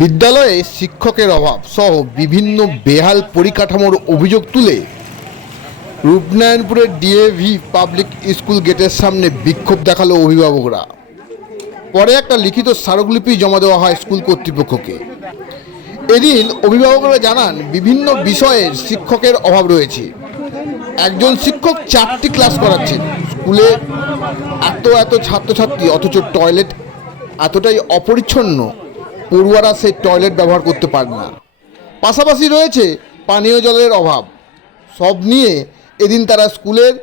বিদ্যালয়ে শিক্ষকের অভাব সহ বিভিন্ন বেহাল পরিকাঠামোর অভিযোগ তুলে রূপনারায়ণপুরের ডিএভি পাবলিক স্কুল গেটের সামনে বিক্ষোভ দেখাল অভিভাবকরা। পরে একটা লিখিত স্মারকলিপি জমা দেওয়া হয় স্কুল কর্তৃপক্ষকে। এদিন অভিভাবকরা জানান, বিভিন্ন বিষয়ের শিক্ষকের অভাব রয়েছে। একজন শিক্ষক চারটি ক্লাস করাচ্ছেন। স্কুলে এত এত ছাত্রছাত্রী, অথচ টয়লেট এতটাই অপরিচ্ছন্ন। পড়ুয়ারা সেই টয়লেট ব্যবহার করতে পারে না। পাশাপাশি রয়েছে পানীয় জলের অভাব। সব নিয়ে এদিন তারা স্কুলের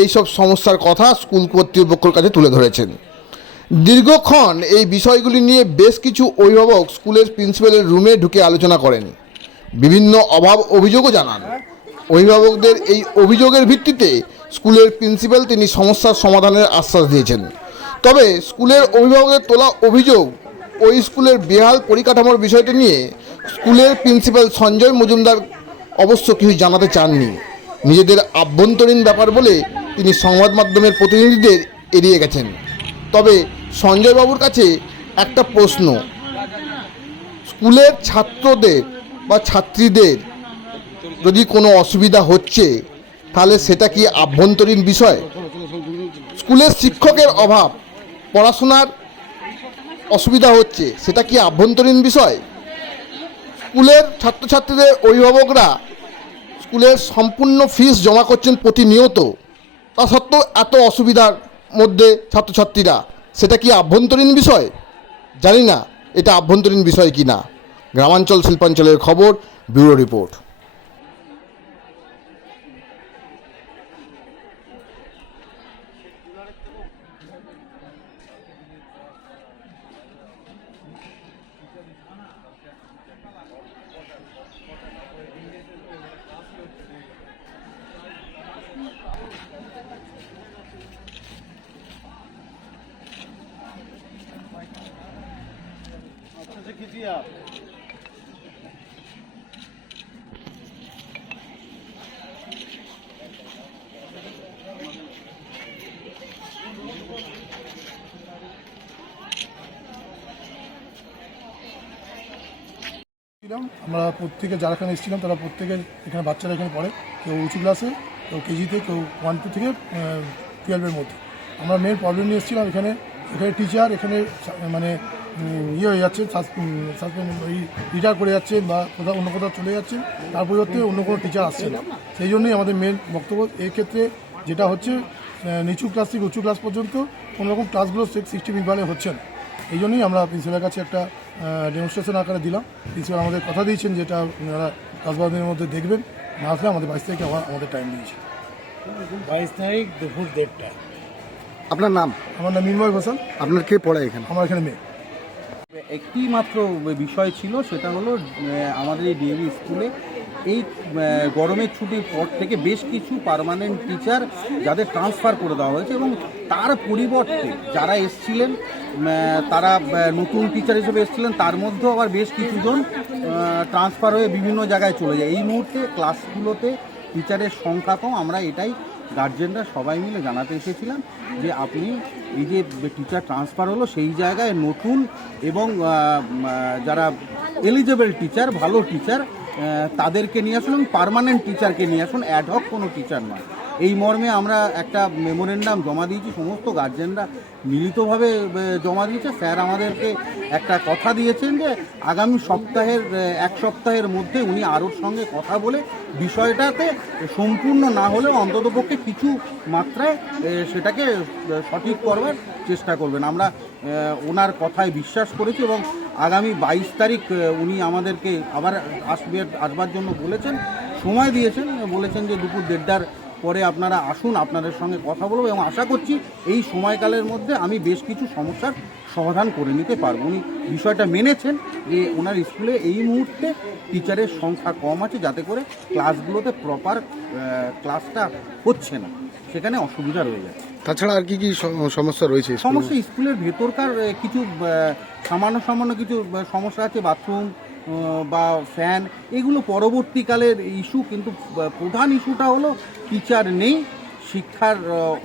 এই সব সমস্যার কথা স্কুল কর্তৃপক্ষের কাছে তুলে ধরেছেন। দীর্ঘক্ষণ এই বিষয়গুলি নিয়ে বেশ কিছু অভিভাবক স্কুলের প্রিন্সিপালের রুমে ঢুকে আলোচনা করেন। বিভিন্ন অভাব অভিযোগও জানান। অভিভাবকদের এই অভিযোগের ভিত্তিতে স্কুলের প্রিন্সিপাল তিনি সমস্যার সমাধানের আশ্বাস দিয়েছেন। তবে স্কুলের অভিভাবকদের তোলা অভিযোগ ওই স্কুলের বেহাল পরিকাঠামোর বিষয়টি নিয়ে স্কুলের প্রিন্সিপাল সঞ্জয় মজুমদার অবশ্য কিছু জানাতে চাননি। নিজেদের আভ্যন্তরীণ ব্যাপার বলে তিনি সংবাদ মাধ্যমের প্রতিনিধিদের এড়িয়ে গেছেন। তবে সঞ্জয়বাবুর কাছে একটা প্রশ্ন, স্কুলের ছাত্রদের বা ছাত্রীদের যদি কোনো অসুবিধা হচ্ছে, তাহলে সেটা কি আভ্যন্তরীণ বিষয়? স্কুলের শিক্ষকের অভাব, পড়াশোনার অসুবিধা হচ্ছে, সেটা কি আভ্যন্তরীণ বিষয়? স্কুলের ছাত্রছাত্রীদের অভিভাবকরা স্কুলের সম্পূর্ণ ফিস জমা করছেন প্রতিনিয়ত। তা সত্ত্বেও এত অসুবিধার মধ্যে ছাত্রছাত্রীরা, সেটা কি আভ্যন্তরীণ বিষয়? জানি না, এটা আভ্যন্তরীণ বিষয় কি না গ্রামাঞ্চল শিল্পাঞ্চলের খবর, ব্যুরো রিপোর্ট। আমরা প্রত্যেকে যারা এখানে এসেছিলাম, তারা প্রত্যেকে এখানে বাচ্চারা এখানে পড়ে। কেউ উঁচু ক্লাসে কেউ কেজিতে, কেউ ওয়ান টু থেকে টুয়েলভের মধ্যে। আমরা মেন প্রবলেম নিয়ে এসেছিলাম এখানে এখানে টিচার এখানে মানে ইয়ে হয়ে ওই রিটায়ার করে যাচ্ছে বা কোথাও অন্য কোথাও চলে যাচ্ছে তার পরিবর্তে অন্য কোনো টিচার আসছে না। সেই জন্যই আমাদের মেন বক্তব্য এই ক্ষেত্রে যেটা হচ্ছে নিচু ক্লাস থেকে উঁচু ক্লাস পর্যন্ত কোনো রকম ক্লাসগুলো সিক্সটি বিভাগে হচ্ছে না। এই জন্যই আমরা প্রিন্সিপালের কাছে একটা ডেমনস্ট্রেশন আকারে দিলাম। প্রিন্সিপাল আমাদের কথা দিয়েছেন যেটা ওনারা দশ বারো দিনের মধ্যে দেখবেন না আসলে আমাদের বাইশ তারিখে আবার আমাদের টাইম দিয়েছে। বাইশ তারিখ দুপুর দেড়টা আপনার নাম? আমার নাম মিনময় হোসেন আপনার কে পড়ে এখানে? আমার এখানে মেয়ে। একটি মাত্র বিষয় ছিল, সেটা হলো আমাদের এই ডিএভি স্কুলে এই গরমের ছুটির পর থেকে বেশ কিছু পার্মানেন্ট টিচার যাদের ট্রান্সফার করে দেওয়া হয়েছে এবং তার পরিবর্তে যারা এসছিলেন তারা নতুন টিচার হিসেবে এসছিলেন, তার মধ্যেও আবার বেশ কিছুজন ট্রান্সফার হয়ে বিভিন্ন জায়গায় চলে যায়। এই মুহূর্তে ক্লাসগুলোতে টিচারের সংখ্যা কম, আমরা এটাই গার্জেনরা সবাই মিলে জানাতে এসেছিলাম যে আপনি এই যে টিচার ট্রান্সফার হলো, সেই জায়গায় নতুন এবং যারা এলিজেবল টিচার ভালো টিচার তাদেরকে নিয়ে আসুন পারমানেন্ট টিচারকে নিয়ে আসুন অ্যাডহক কোনো টিচার নয়। এই মর্মে আমরা একটা মেমোরেন্ডাম জমা দিয়েছি, সমস্ত গার্জেনরা মিলিতভাবে জমা দিয়েছে। স্যার আমাদেরকে একটা কথা দিয়েছেন যে, আগামী সপ্তাহের এক সপ্তাহের মধ্যে উনি আরোর সঙ্গে কথা বলে বিষয়টাতে সম্পূর্ণ না হলেও অন্ততপক্ষে কিছু মাত্রায় সেটাকে সঠিক করবার চেষ্টা করবেন। আমরা ওনার কথায় বিশ্বাস করেছি এবং আগামী বাইশ তারিখ উনি আমাদেরকে আবার আসবে, আসবার জন্য বলেছেন, সময় দিয়েছেন, বলেছেন যে দুপুর দেড়টার পরে আপনারা আসুন আপনাদের সঙ্গে কথা বলব এবং আশা করছি এই সময়কালের মধ্যে আমি বেশ কিছু সমস্যার সমাধান করে নিতে পারব। উনি বিষয়টা মেনেছেন যে ওনার স্কুলে এই মুহূর্তে টিচারের সংখ্যা কম আছে যাতে করে ক্লাসগুলোতে প্রপার ক্লাসটা হচ্ছে না। সেখানে অসুবিধা রয়ে যাচ্ছে। তাছাড়া আর কি কি সমস্যা রয়েছে সমস্যা স্কুলের ভেতরকার কিছু সামান্য সামান্য কিছু সমস্যা আছে বাথরুম বা ফ্যান এগুলো পরবর্তীকালের ইস্যু কিন্তু প্রধান ইস্যুটা হলো টিচার নেই শিক্ষার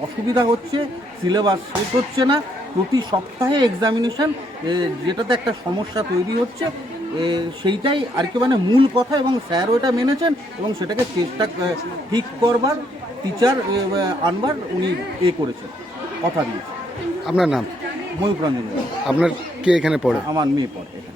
অসুবিধা হচ্ছে সিলেবাস শেষ হচ্ছে না প্রতি সপ্তাহে এক্সামিনেশন যেটাতে একটা সমস্যা তৈরি হচ্ছে সেইটাই আর কি মানে মূল কথা এবং স্যার ওটা মেনেছেন এবং সেটাকে চেষ্টা ঠিক করবার টিচার আনবার উনি এ করেছেন কথা দিয়েছেন। আপনার নাম? ময়ূক রঞ্জন। আপনার কে এখানে পড়ে? আমার মেয়ে পড়ে এখানে।